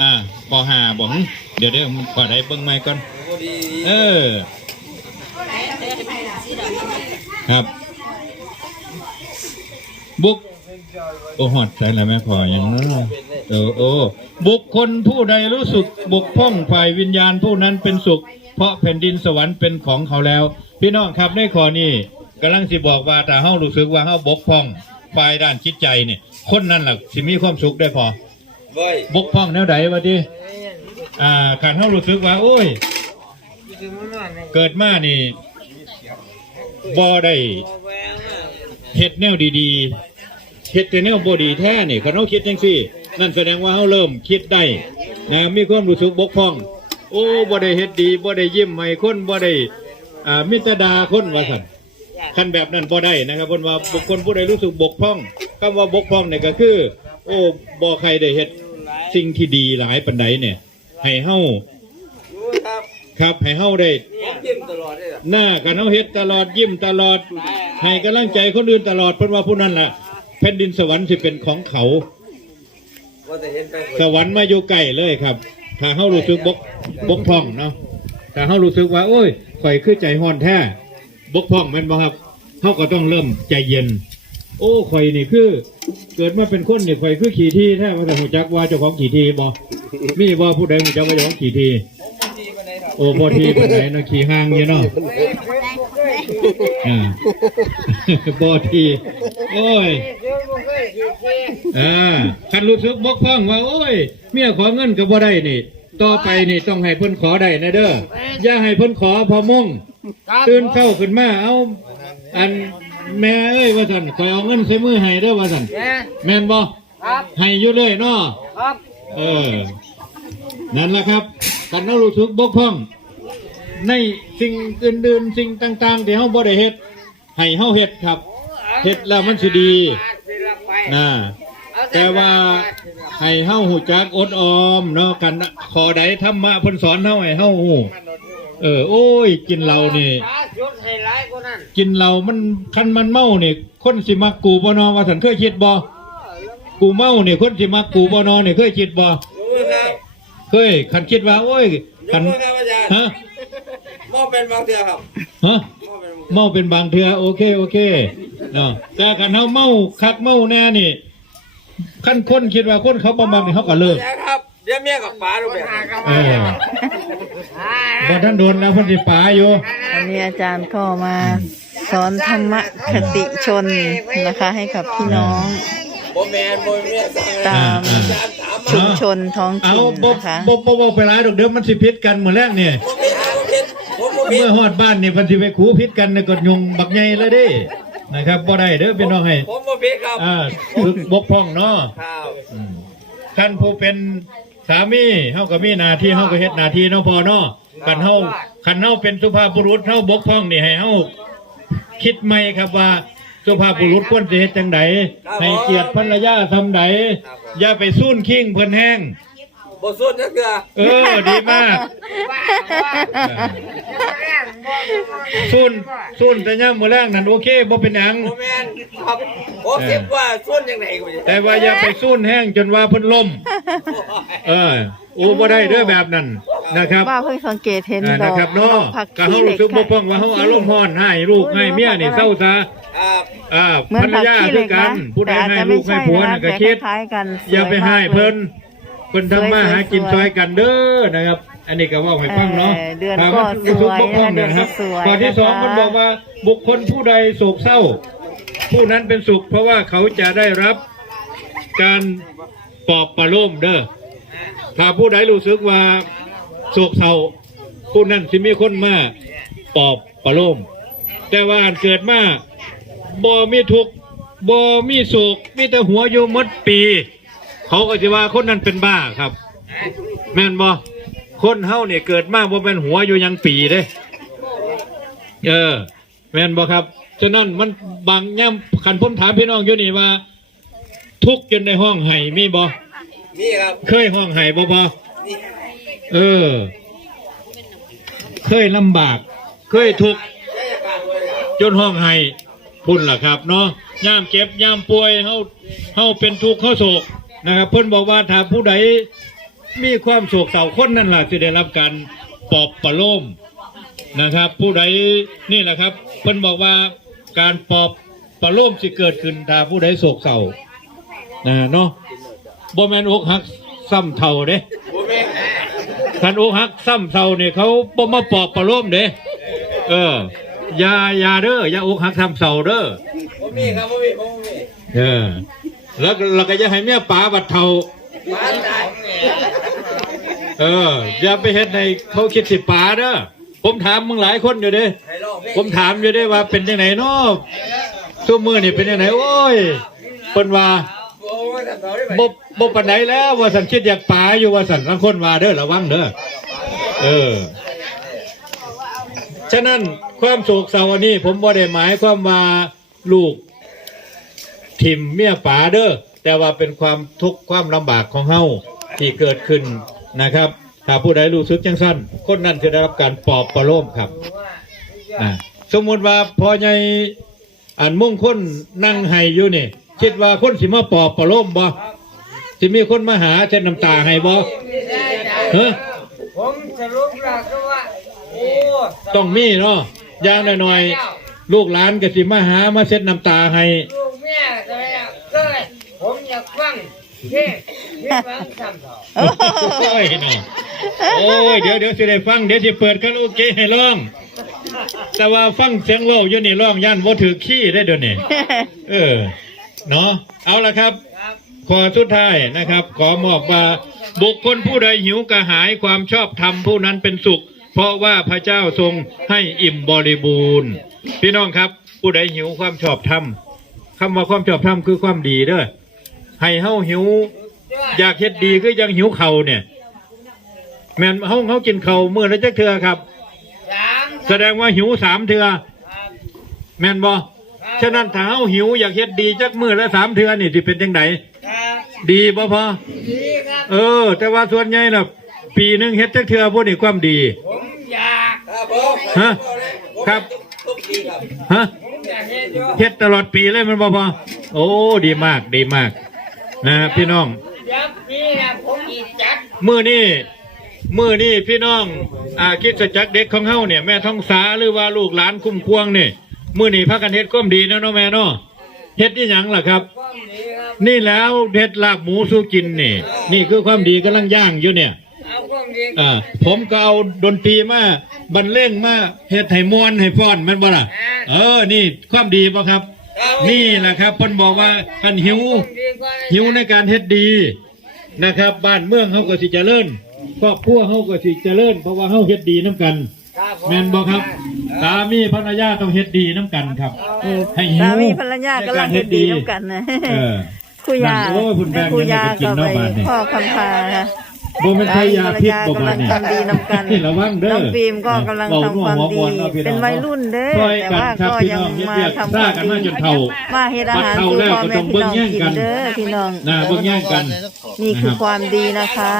อ่าปห้าบอกเดี๋ยวเดี๋ยวขอได้เบิ่งไม้ก่อน เออ ครับ บุก โอ้หอดใส่แล้วแม่พออย่างนั้นเออโอ้บุคคลผู้ใดรู้สึกบุกพ่องฝ่ายวิญญาณผู้นั้นเป็นสุข เพราะแผ่นดินสวรรค์เป็นของเขาแล้ว พี่น้องครับในข้อนี้กำลังสิบอกว่าแต่เฮารู้สึกว่าเฮาบกพ่องฝ่ายด้านจิตใจเนี่ยคนนั้นแหละสิมีความสุขได้พอ บกพร่องแนวใดวะดิอ่าการเฮารู้สึกว่า โอ้ย เกิดมานี่บ่ได้เฮ็ดแนวดีๆเฮ็ดแต่แนวบ่ดีแท้นี่คันเฮาคิดจังซี่ นั่นแสดงว่าเฮาเริ่มคิดได้นะมีความรู้สึกบกพร่อง โอ้บ่ได้เฮ็ดดีบ่ได้ยิ้มให้คนบ่ได้อ่ามิตรดาคนว่าซั่นคันแบบนั้นบ่ได้นะครับเพิ่นว่าบุคคลผู้ใดรู้สึกบกพร่องคำว่าบกพร่องเนี่ยก็คือ โอ้บ่ใครได้เฮ็ด สิ่งที่ดีหลายปานใดเนี่ย ให้เฮารู้ครับครับให้เฮาได้ผมยิ้มตลอดเลยอะหน้ากันเอาเฮ็ดตลอดยิ้มตลอด ให้กำลังใจคนอื่นตลอดเพิ่นว่าผู้นั้นล่ะแผ่นดินสวรรค์สิเป็นของเขาว่าแต่เห็นไปสวรรค์มาอยู่ใกล้เลยครับ ถ้าเฮารู้สึกบกบกพร่องเนาะถ้าเฮารู้สึกว่า โอ้ยข่อยคือใจฮ้อนแท้บกพร่องแม่นบ่ครับเฮาก็ต้องเริ่มใจเย็น โอ้ข่อยนี่คือ เกิดมาเป็นคนนี่ข่อยคือขี่ที่แท้ว่าแต่หูจักว่าเจ้าของขี่ที่บ่มีบ่ผู้ใดหูจักว่าเจ้าของขี่ที่โอ้บ่ที่ปานใดเนาะขี่ห้างอยู่เนาะอ่าบอทีโอ้ยอ่าคันรู้สึกบกพร่องว่าโอ้ย เมียขอเงินก็บ่ได้นี่ ต่อไปนี่ต้องให้เพิ่นขอได้นะเด้ออย่าให้เพิ่นขอพอม่งตื่นเข้าขึ้นมาเอาอัน แม่เอ้ยว่าซั่นคอยเอาเงินใส่มือให้เด้อว่าซั่นแม่นบ่ครับให้อยู่เลยเนาะครับเออ นั่นแหละครับกันเรารู้สึกบกพร่อง ในสิ่งอื่นๆสิ่งต่างๆที่เฮาบ่ได้เฮ็ดให้เฮาเฮ็ดครับเฮ็ดแล้วมันสิดีนะแต่ว่าให้เฮาหูจักอดออมเนาะกันขอใดธรรมะเพิ่นสอนเฮาให้เฮาฮู้ เออ โอ้ย กินเหล้านี่ชุดให้ร้ายกว่านั้นกินเหล้ามันคันมันเมานี่คนสิมักกูบ่เนอว่าซั่นเคยคิดบ่กูเมานี่คนสิมักกูบ่เนอนี่เคยคิดบ่รู้ครับเคยคันคิดว่า โอ้ยรู้คันครับอาจารย์ฮะมอบเป็นบางเทือครับฮะมอบเป็นบางเทื่อเมาเป็นบางเทือโอเคโอเคเนาะแต่คันเฮาเมาคักเมาแน่นี่คันคนคิดว่าคนเขาบ่มักนี่เขาก็เลิกอาจารย์ครับ เดี๋ยวเมียกับป๋าดูไปเออบ่ทันโดนแล้วเพิ่นสิป๋าอยู่ วันนี้อาจารย์ก็มาสอนธรรมะคติชนนะคะ ให้กับพี่น้องโบแมนโบเมียสั่งตามอาจารย์ถามมาชุมชนท้องเอาถิ่นบ่นะคะ บ่บ่บ่ไปหลายดอกเดี๋ยวมันสิพิษกันมื้อแรกนี่ผมผิดผมผิดผมบ่ผิดเมื่อฮอดบ้านนี่เพิ่นสิไปขู่พิษกันนี่ก็ยุงบักใหญ่เลยเด้นะครับบ่ได้เด้อพี่น้องให้ผมบ่ผิดครับอ่าฝึกบกพร่องเนาะครับอืมท่านผู้เป็น สามีเฮาก็มีหน้าที่เฮาก็เฮ็ดหน้าที่เนาะพอเนาะคันเฮาคันเฮาเป็นสุภาพบุรุษเฮาบกพร่องนี่ให้เฮาคิดใหม่ครับว่าสุภาพบุรุษควรสิเฮ็ดจังไดให้เกียรติภรรยาทำไดอย่าไปซุ่นคิงเพิ่นแห้งบ่สุดนักเทือ เออดีมาก ซุ่นซุ่นแต่ย่ามมื้อแรงนั่นโอเคบ่เป็นหยังโบแมนครับผมคิดว่าส่วนยังไงกูจะแต่ว่าอย่าไปซุ่นแห้งจนว่าเพิ่นล่ม เออโอ้บ่ได้เด้อแบบนั้นนะครับว่าเพิ่งสังเกตเห็นอ่าดอนะกครับเนาะดอกผักก็ขี้เฮาเหล็รู้กสึกบ่พร่องว่าเฮาอารมณ์ร้อนให้ลูกให้เมียนี่เศร้าซะครับอ่าเหมือภนรรผักยาขี้เหคืล็อกกันะนผู้ใดแต่อาจให้จะลูไม่กให้ใช่ผัวนะน่ะก็แต่คิด คล้ายๆกันอย่าไปให้เพิ่นสวยมากเพิ่นทำมาหากินซอยกันเด้อนะครับ อันนี้ก็เว่าให้ฟังเนาะเออเดือนถามก็ว่ารู้สึกบ่พร่องสวยนะเนี่ยนะครับเดือนก็สวยข้อที่สองนะคะ มันบอกว่าบุคคลผู้ใดโศกเศร้า ผู้นั้นเป็นสุข เพราะว่าเขาจะได้รับการปลอบประโลมเด้อถ้าผู้ใดรู้สึกว่าโศกเศร้า ผู้นั้นสิมีคนมาปลอบประโลม แต่ว่าอันเกิดมาบ่มีทุกข์บ่มีโศกมีแต่หัวอยู่หมดปี เขาก็จะว่าคนนั้นเป็นบ้าครับ แม่นบ่ คนเฮาเนี่ยเกิดมาบ่เป็นหัวอยู่หยังปีเด้ เออ แม่นบ่ครับ ฉะนั้นมันบางย่ำขันผมถามพี่น้องอยู่นี่ว่า ทุกข์จนในห้องไห้มีบ่นี่ครับเคยห้องไห้บ่บ่นี่เออ เคยลำบาก เคยทุกข์ได้จากการด้วยครับจนห้องไห้พุ่นล่ะครับเนาะย่ามเจ็บย่ามป่วยเฮาเฮาเป็นทุกข์เฮาโศกนะครับ เพิ่นบอกว่าถ้าผู้ใด มีความโศกเศร้าคนนั่นล่ะจะได้รับการปลอบประโลมนะครับ ผู้ใดนี่แหละครับเพิ่นบอกว่าการปลอบประโลมสิเกิดขึ้นถ้าผู้ใดโศกเศร้านะเนาะบ่แม่นอกหักซ้ำเท่าเด้ผมเองคันอกหักซ้ำเท่าเนี่ยเขาบ่มาปลอบประโลมเด้เอออย่าอย่าเด้ออย่าอกหักซ้ำเท่าเด้อผมมีครับผมมีผมมีเออแล้วก็แล้วก็อย่าให้เมียป๋าบัดเท่าบ้านตาย เออ อย่าไปเฮ็ดในเขาคิดสิป๋าเด้อผมถามมึงหลายคนอยู่เด้ผมถามอยู่เด้ว่าเป็นยังไงเนาะชั่วมือนี่เป็นยังไงโอ้ยเพิ่นว่าโอ้ยทำเขาได้ไหนแล้วว่าสันคิดอยากป๋าอยู่ว่าสันบางคนว่าเด้อระวังเด้อเออ ฉะนั้นความโศกเศร้าอันนี้ ผมบ่ได้หมายความว่าลูกทิมเมียป๋าเด้อแต่ว่าเป็นความทุกข์ความลำบากของเฮาที่เกิดขึ้น นะครับถ้าผู้ใดรู้สึกจังสั้นคนนั้นจะได้รับการปอบประโลมครับสมมติว่าพอใหญ่อันมุ่งคนนั่งไห้อยู่นี่คิดว่าคนสิมาปอบประโลมบ่สิมีคนมาหาเช็ดน้ำตาให้บ่เฮ้ผมสรุปแล้วก็ว่าโอ้ต้องมีเนาะย่างหน้อยๆลูกหลานก็สิมาหามาเช็ดน้ำตาให้ลูกเมียทำไมล่ะก็เลยผมอยากฟังเโอ้ยเนาะโอ้ย เดี๋ยวเดี๋ยวสิได้ฟัง เดี๋ยวสิเปิดคาราโอเกะให้ร้อง แต่ว่าฟังเสียงโลกอยู่นี่ร้องย่านว่าถือขี้ได้เดี๋ยวนี้เออ เนาะ เอาละครับครับ ขอสุดท้ายนะครับ ขอมอบว่า บุคคลผู้ใดหิวกระหายความชอบธรรมผู้นั้นเป็นสุข เพราะว่าพระเจ้าทรงให้อิ่มบริบูรณ์ พี่น้องครับ ผู้ใดหิวความชอบธรรมคำว่าความชอบธรรมคือความดีเด้อให้เฮาหิว อยากเฮ็ดดีก็ยังหิวเข่าวเนี่ย แม่นเฮาเฮากินเข่าวมื้อละจักเทื่อครับ สามแสดงว่าหิวสามเทื่อครับแม่นบ่ฉะนั้นถ้าเฮาหิวอยากเฮ็ดดีจักมื้อละสามเทื่อนี่สิเป็นจังไดครับดีบ่พอดีครับ เออ แต่ว่าส่วนใหญ่น่ะปีหนึงเฮ็ดจักเทื่อพวกนี้ความดี ผมอยากครับผมฮะผมครับทุกทีครับ ฮะ ผมอยากเห็นอยู่ เฮ็ดตลอดปีเลยมันบ่พอโอ้ ดีมาก ดีมาก นะพี่น้องเดี๋ ยวพี่นะผมอีกจัดมื่อนี้มื่อนี้พี่น้องอ่าคิดสจักเด็กของเฮาเนี่ยแม่ท้องสาหรือว่าลูกหลานคุ้มควงเนี่ยมื่อนี้พากันเฮ็ดก้มดีนะเนาะแม่เนาะเฮ็ดที่หยังล่ะครับความดีครับ นี่แล้วเฮ็ดลาบหมูสู้กินนี่ นี่คือความดีกำลังย่างอยู่เนี่ยเอาความดีอ่าผมก็เอาดนตรีมาบรรเลงมาเฮ็ดให้ม่วนให้ฟ้อนแมันบ่ล่ะ เออนี่ความดีบ่ครับ นี่แหละครับเพิ่นบอกว่าคันหิวดีกว่าหิวในการเฮ็ดดีนะครับ บ้านเมืองเขาก็สิเจริญครอบครัวเขาก็สิเจริญเพราะว่าเขาเฮ็ดดีน้ำกันครับผแม่นบ่ครับ สามีภรรยาต้องเฮ็ดดีน้ำกันครับเออให้หิวสามีภรรยากำลังเฮ็ดดีน้ำกันนะเออคุยาโอ้ยคุณแบงค์คุยายังไม่ก็ได้กินเนาะบาดนี้ไปพ่อคำพาค่ะ บ่แม่นใช้ยาพิษบ่บาดนี้กำลังทำดีนำกันระวังเด้อน้องฟิล์มก็กำลังทำความดีเว้นัวหัวม่วนเนาะพี่เป็นวัยรุ่นเด้อ ช่วยแต่กันว่าครับก็พี่ยังน้องเฮ็ดมาเวียกทำคซ่าวามกันดีมาจนเฒ่า มาเฮ็ดอาหารบัดเฒ่าสู่แล้วพ่อก็แม่ต้องพี่เบิ่งน้องแย่งกิกันนเด้อพี่น้องน่าเบิ่งแย่งกัน นี่คือความดีนะคะ